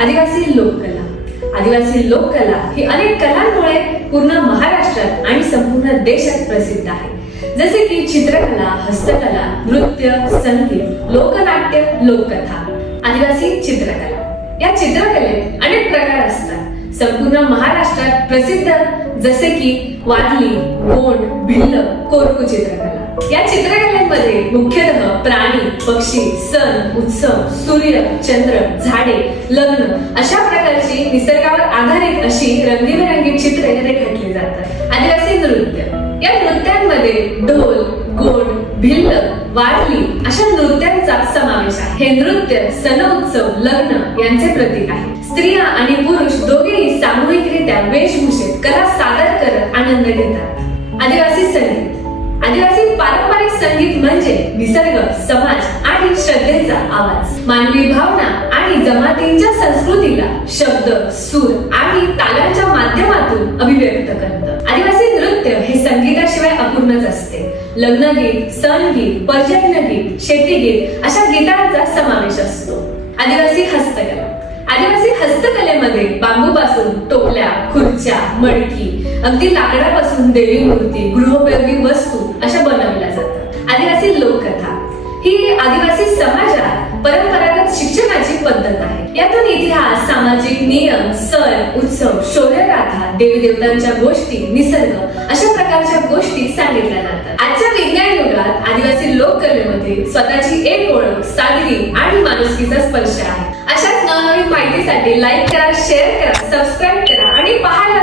आदिवासी लोककला. आदिवासी लोककला ही अनेक कलांमुळे पूर्ण महाराष्ट्रात आणि संपूर्ण देशात प्रसिद्ध आहे. जसे की चित्रकला, हस्तकला, नृत्य, संगीत, लोकनाट्य, लोककथा. आदिवासी चित्रकला. या चित्रकलेत अनेक प्रकार असतात. संपूर्ण महाराष्ट्रात प्रसिद्ध जसे की वारली, गोंड, भिल्ल, कोरकू चित्रकला. या चित्रकलेमध्ये मुख्यतः प्राणी, पक्षी, सण, उत्सव, सूर्य, चंद्र, झाडे, लग्न अशा प्रकारची निसर्गावर आधारित अशी रंगीबेरंगी चित्रे रेखाटली जातात. आदिवासी नृत्य. या नृत्यांमध्ये ढोल, गोंड, भिल्ल, वारली अशा नृत्यांचा समावेश आहे. हे नृत्य सण, उत्सव, लग्न यांचे प्रतीक आहे. स्त्रिया आणि पुरुष दोघेही सामूहिकरित्या वेशभूषेत कला सादर करत आनंद घेतात. आदिवासी संगीत. आदिवासी पारंपरिक संगीत म्हणजे निसर्ग, समाज आणि श्रद्धेचा आवाज. मानवी भावना आणि जमातींच्या संस्कृतीला शब्द, सूर आणि तालांच्या माध्यमातून अभिव्यक्त करतं. आदिवासी नृत्य हे संगीताशिवाय अपूर्णच असते. लग्नगीत, सणगीत, पर्जन्यगीत, शेतीगीत अशा गीतांचा समावेश असतो. आदिवासी हस्तकला. आदिवासी हस्तकलेमध्ये बांबूपासून टोपल्या, खुर्च्या, मडकी, अगदी लाकडापासून देवी मूर्ती, गृहोपयोगी वस्तू अशा बनवल्या जातात. आदिवासी लोककथा ही आदिवासी समाजात परंपरागत शिक्षणाची पद्धत आहे. यातून इतिहास, सामाजिक नियम, सण, उत्सव, शौर्यगाथा, देवी देवतांच्या गोष्टी, निसर्ग अशा प्रकारच्या गोष्टी सांगितल्या जातात. आजच्या विज्ञान युगात आदिवासी लोककलेमध्ये स्वतःची एक ओळख, सादगी आणि माणुसकीचा स्पर्श आहे. अशाच नवनवीन माहितीसाठी लाईक करा, शेअर करा, सबस्क्राईब करा आणि पाहायला